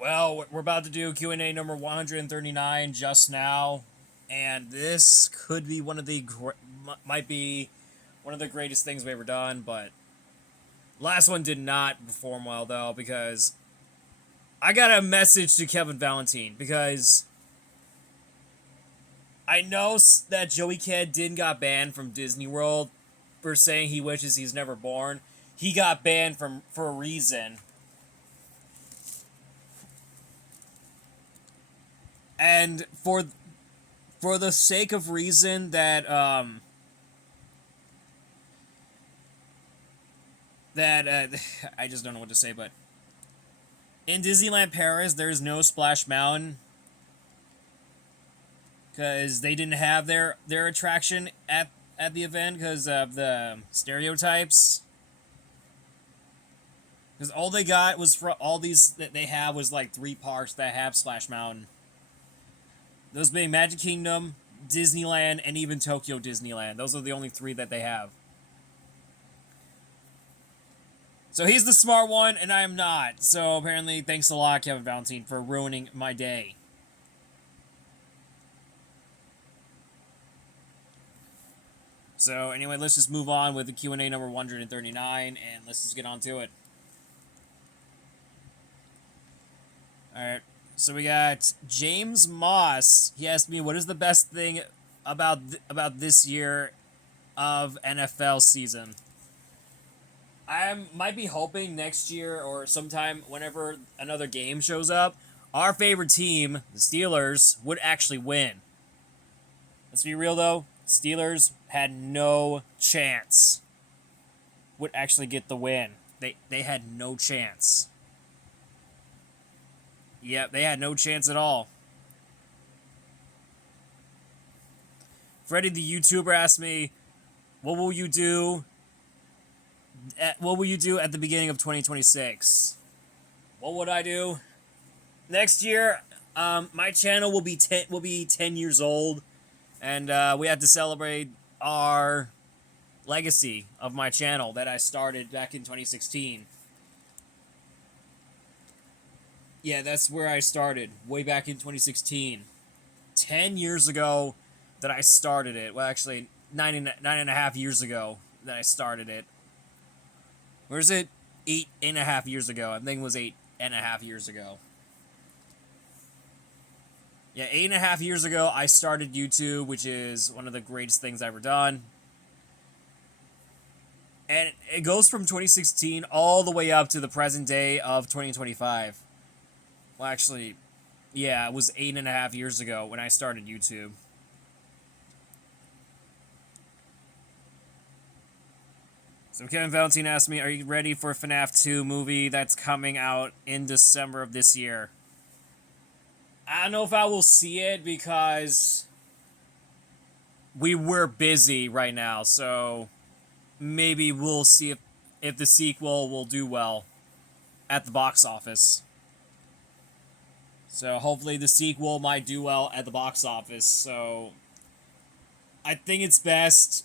Well, we're about to do Q&A number 139 just now, and this could be might be one of the greatest things we've ever done, but last one did not perform well, though, because I got a message to Kevin Valentine, because I know that Joey Cadden got banned from Disney World for saying he wishes he's never born. He got banned for a reason. And for the sake of reason that I just don't know what to say, but in Disneyland Paris there's no Splash Mountain because they didn't have their attraction at the event because of the stereotypes. Because all they got was for all these that they have was like 3 parks that have Splash Mountain. Those being Magic Kingdom, Disneyland, and even Tokyo Disneyland. Those are the only 3 that they have. So he's the smart one, and I am not. So apparently, thanks a lot, Kevin Valentine, for ruining my day. So anyway, let's just move on with the Q&A number 139, and let's just get on to it. Alright, so we got James Moss. He asked me, what is the best thing about this year of NFL season? I might be hoping next year or sometime whenever another game shows up, our favorite team, the Steelers, would actually win. Let's be real though, Steelers had no chance. Would actually get the win. They had no chance. Yep, they had no chance at all. Freddie the YouTuber asked me, what will you do at the beginning of 2026? What would I do? Next year, my channel will be 10 years old, and we have to celebrate our legacy of my channel that I started back in 2016. Yeah, that's where I started, way back in 2016. 10 years ago that I started it. Well, actually, nine and a half years ago that I started it. Where is it? 8.5 years ago. I think it was 8.5 years ago. Yeah, 8.5 years ago, I started YouTube, which is one of the greatest things I've ever done. And it goes from 2016 all the way up to the present day of 2025. Well, actually, yeah, it was 8.5 years ago when I started YouTube. So Kevin Valentine asked me, are you ready for FNAF 2 movie that's coming out in December of this year? I don't know if I will see it because we're busy right now, so maybe we'll see if the sequel will do well at the box office. So hopefully the sequel might do well at the box office. So I think it's best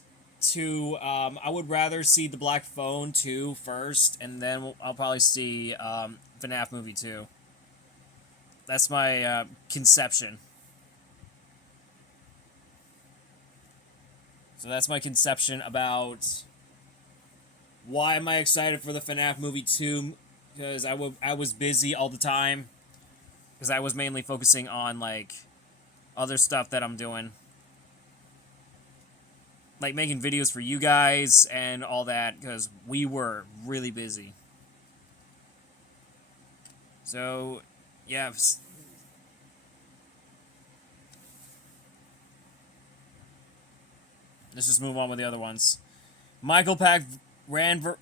to I would rather see the Black Phone 2 first, and then I'll probably see FNAF movie 2. That's my conception. So that's my conception about why am I excited for the FNAF movie 2, because I was busy all the time, because I was mainly focusing on like other stuff that I'm doing, like making videos for you guys and all that, because we were really busy. So yeah, let's just move on with the other ones. Michael Pagvaran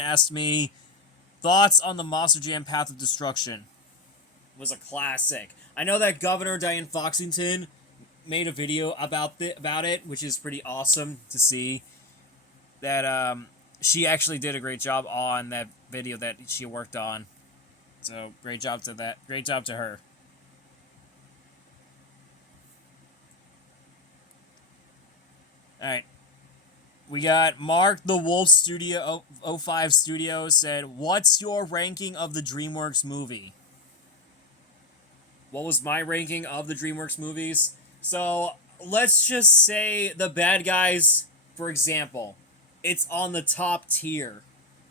asked me, thoughts on the Monster Jam Path of Destruction. It was a classic. I know that Governor Diane Foxington made a video about it, which is pretty awesome to see. That she actually did a great job on that video that she worked on. So great job to that. Great job to her. All right. We got Mark the Wolf Studio 05 Studio said, "What's your ranking of the DreamWorks movie?" What was my ranking of the DreamWorks movies? So let's just say the bad guys, for example, it's on the top tier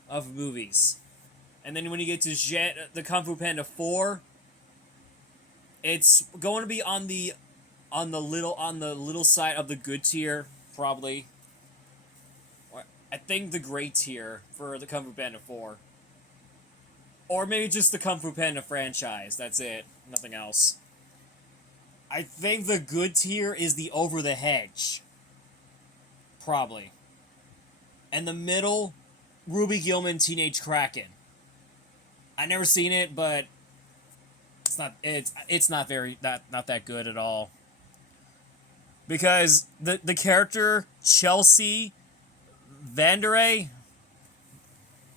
of movies. And then when you get to the Kung Fu Panda 4, it's going to be on the little side of the good tier, probably. I think the great tier for the Kung Fu Panda 4. Or maybe just the Kung Fu Panda franchise. That's it. Nothing else. I think the good tier is the Over the Hedge. Probably. And the middle, Ruby Gillman Teenage Kraken. I never seen it, but it's not that good at all. Because the character Chelsea Vandere,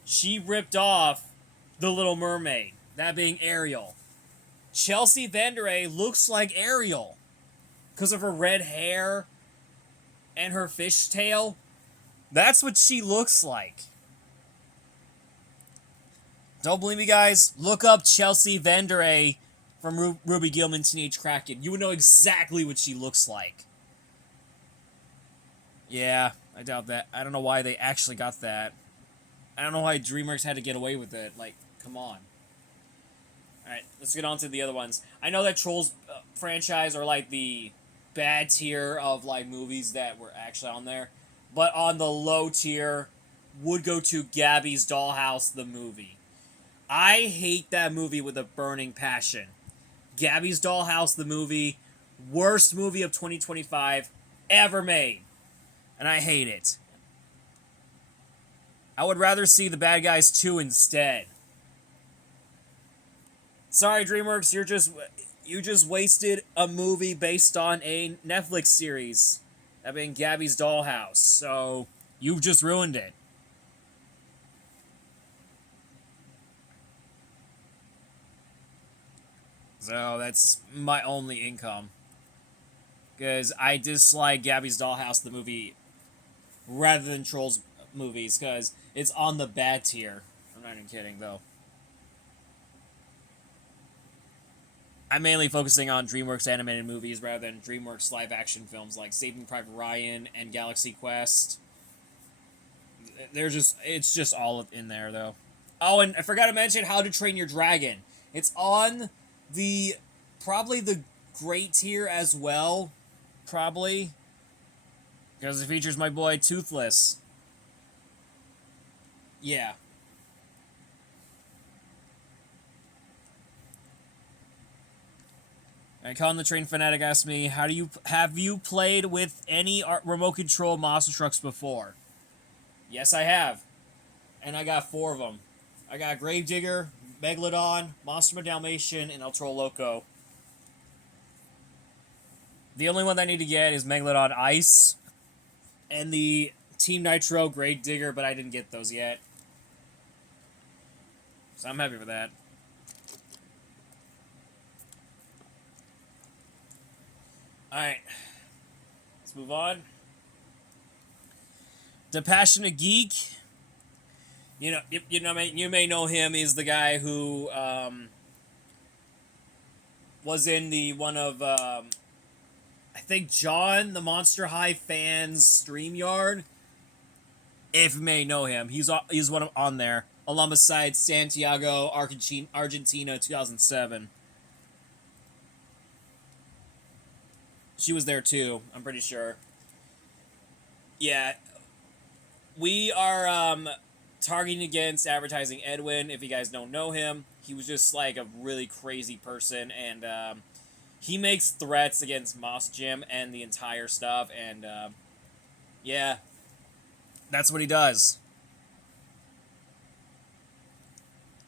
she ripped off the Little Mermaid, that being Ariel. Chelsea Vandere looks like Ariel because of her red hair and her fishtail. That's what she looks like. Don't believe me, guys? Look up Chelsea Vandere from Ruby Gillman Teenage Kraken. You would know exactly what she looks like. Yeah, I doubt that. I don't know why they actually got that. I don't know why DreamWorks had to get away with it. Like, come on. Alright, let's get on to the other ones. I know that Trolls franchise are like the bad tier of like movies that were actually on there. But on the low tier would go to Gabby's Dollhouse, the movie. I hate that movie with a burning passion. Gabby's Dollhouse, the movie, worst movie of 2025 ever made. And I hate it. I would rather see The Bad Guys 2 instead. Sorry, DreamWorks, you just wasted a movie based on a Netflix series. That being Gabby's Dollhouse. So, you've just ruined it. So, that's my only income. Because I dislike Gabby's Dollhouse, the movie, rather than Trolls movies, because it's on the bad tier. I'm not even kidding, though. I'm mainly focusing on DreamWorks animated movies rather than DreamWorks live-action films like Saving Private Ryan and Galaxy Quest. It's just all in there, though. Oh, and I forgot to mention How to Train Your Dragon. It's on probably the great tier as well, probably, because it features my boy Toothless. Yeah. And Colin the Train Fanatic asked me, have you played with any remote control monster trucks before? Yes, I have. And I got 4 of them. I got Gravedigger, Megalodon, Monster Dalmatian, and El Toro Loco. The only one that I need to get is Megalodon Ice and the Team Nitro Gravedigger, but I didn't get those yet. So I'm happy with that. Alright. Let's move on. The Passionate Geek. You may know him. He's the guy who was in the one of I think John the Monster High fans StreamYard. If you may know him, he's one on there alongside Santiago Argentina 2007. She was there too, I'm pretty sure. Yeah. We are targeting against Advertising Edwin. If you guys don't know him, he was just like a really crazy person, and he makes threats against Moss Gym and the entire stuff, and yeah, that's what he does.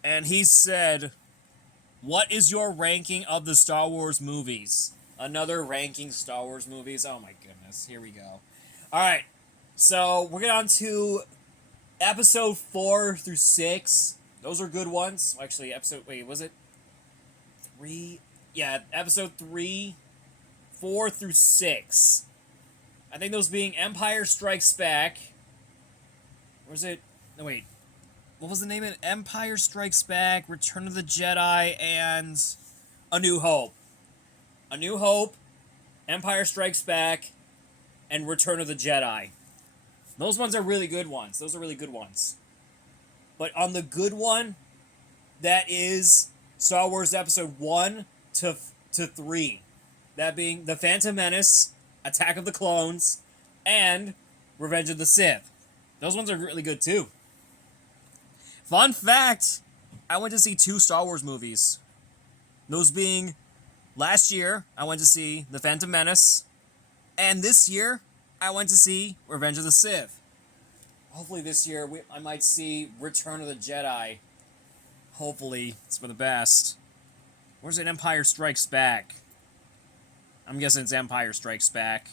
And he said, "What is your ranking of the Star Wars movies?" Another ranking Star Wars movies. Oh my goodness. Here we go. Alright. So, we're getting on to episode 4 through 6. Those are good ones. Actually, was it 3? Yeah, episode 3, 4 through 6. I think those being Empire Strikes Back, Or was it? No, wait. What was the name of it? Empire Strikes Back, Return of the Jedi, and A New Hope. A New Hope, Empire Strikes Back, and Return of the Jedi. Those ones are really good ones. Those are really good ones. But on the good one, that is Star Wars Episode 1 to 3. That being The Phantom Menace, Attack of the Clones, and Revenge of the Sith. Those ones are really good too. Fun fact, I went to see 2 Star Wars movies. Those being, last year, I went to see The Phantom Menace, and this year, I went to see Revenge of the Sith. Hopefully this year, I might see Return of the Jedi. Hopefully, it's for the best. Where's it? Empire Strikes Back. I'm guessing it's Empire Strikes Back.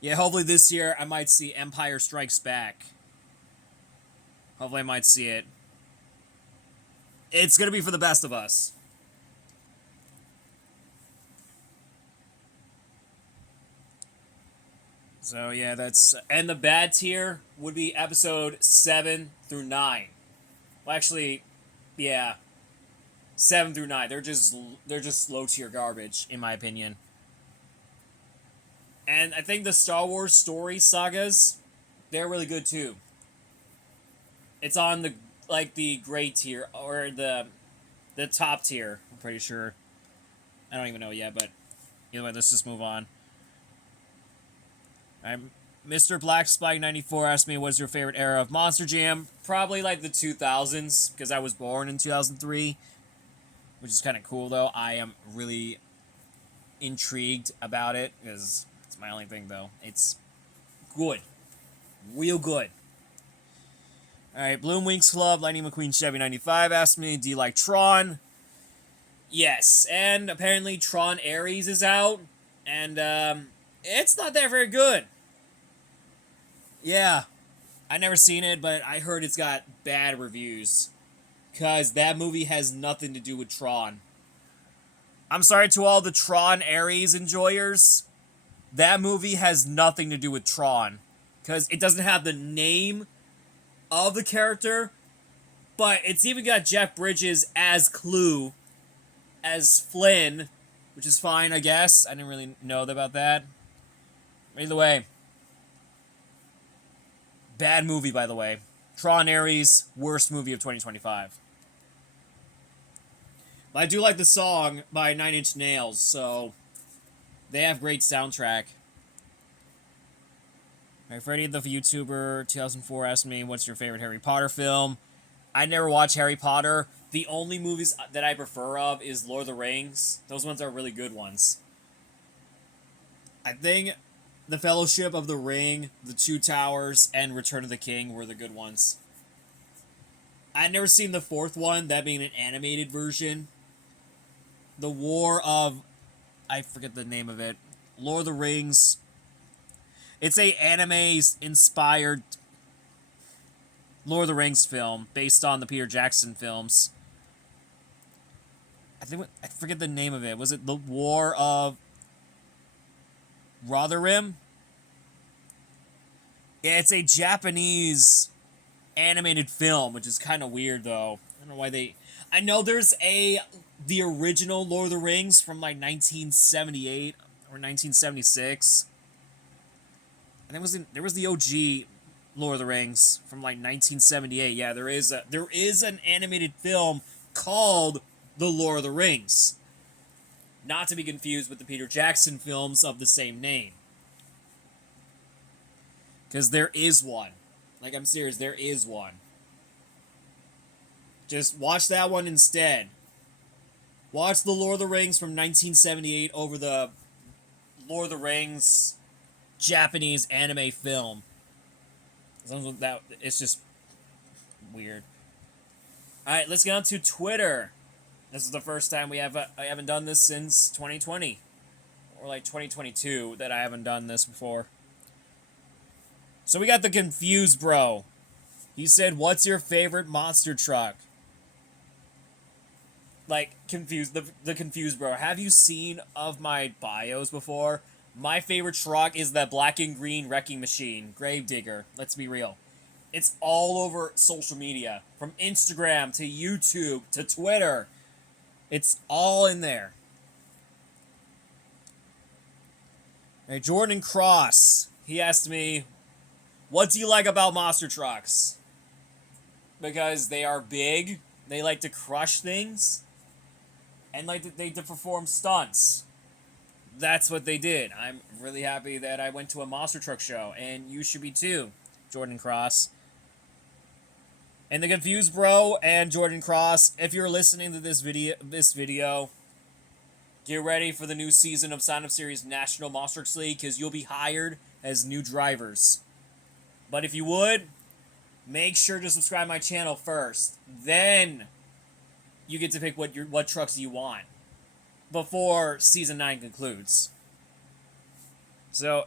Yeah, hopefully this year, I might see Empire Strikes Back. Hopefully I might see it. It's gonna be for the best of us. So yeah, that's... And the bad tier would be episode 7 through 9. Well, actually, yeah. 7 through 9. They're just low tier garbage, in my opinion. And I think the Star Wars story sagas, they're really good too. It's on the gray tier, or the top tier, I'm pretty sure. I don't even know yet, but either way, let's just move on. Mr. Black Spike 94 asked me, what's your favorite era of Monster Jam? Probably like the 2000s, because I was born in 2003, which is kind of cool though. I am really intrigued about it, because it's my only thing though. It's good. Real good. Alright, Bloom Winks Club, Lightning McQueen Chevy 95 asked me, do you like Tron? Yes, and apparently Tron Ares is out, and it's not that very good. Yeah, I never seen it, but I heard it's got bad reviews, because that movie has nothing to do with Tron. I'm sorry to all the Tron Ares enjoyers. That movie has nothing to do with Tron, because it doesn't have the name of the character, but it's even got Jeff Bridges as Clue, as Flynn, which is fine, I guess. I didn't really know about that. Either way, bad movie, by the way. Tron Ares, worst movie of 2025. But I do like the song by 9 Inch Nails, so they have great soundtrack. Freddy the YouTuber 2004 asked me, what's your favorite Harry Potter film? I never watched Harry Potter. The only movies that I prefer of is Lord of the Rings. Those ones are really good ones. I think The Fellowship of the Ring, The Two Towers, and Return of the King were the good ones. I'd never seen the 4th one, that being an animated version. The War of... I forget the name of it. Lord of the Rings... It's a anime-inspired Lord of the Rings film based on the Peter Jackson films. I forget the name of it. Was it The War of Rotherham? Yeah, it's a Japanese animated film, which is kind of weird though. I don't know why they... I know there's the original Lord of the Rings from like 1978 or 1976. And there was the OG Lord of the Rings from like 1978. Yeah, there is an animated film called The Lord of the Rings. Not to be confused with the Peter Jackson films of the same name. Because there is one. Like, I'm serious, there is one. Just watch that one instead. Watch The Lord of the Rings from 1978 over the Lord of the Rings Japanese anime film. It's just weird. Alright, let's get on to Twitter. This is the first time I haven't done this since 2020. Or like 2022 that I haven't done this before. So we got the Confused Bro. He said, what's your favorite monster truck? Like, the Confused Bro. Have you seen of my bios before? My favorite truck is that black and green wrecking machine, Gravedigger. Let's be real. It's all over social media, from Instagram to YouTube to Twitter. It's all in there. Hey, Jordan Cross, he asked me, what do you like about monster trucks? Because they are big, they like to crush things, and they to perform stunts. That's what they did. I'm really happy that I went to a monster truck show, and you should be too, Jordan Cross. And the Confused Bro and Jordan Cross, if you're listening to this video, get ready for the new season of Sign Up Series National Monster Trucks League, because you'll be hired as new drivers. But if you would, make sure to subscribe my channel first. Then you get to pick what trucks you want before Season 9 concludes. So,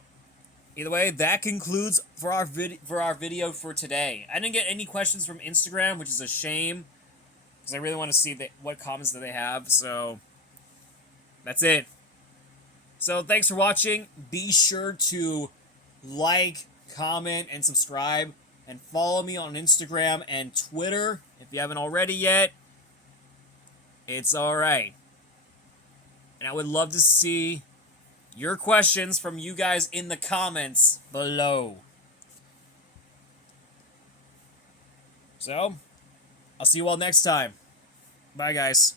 either way, that concludes for our video for today. I didn't get any questions from Instagram, which is a shame, because I really want to see what comments that they have. So, that's it. So, thanks for watching. Be sure to like, comment, and subscribe, and follow me on Instagram and Twitter if you haven't already yet. It's alright. And I would love to see your questions from you guys in the comments below. So, I'll see you all next time. Bye, guys.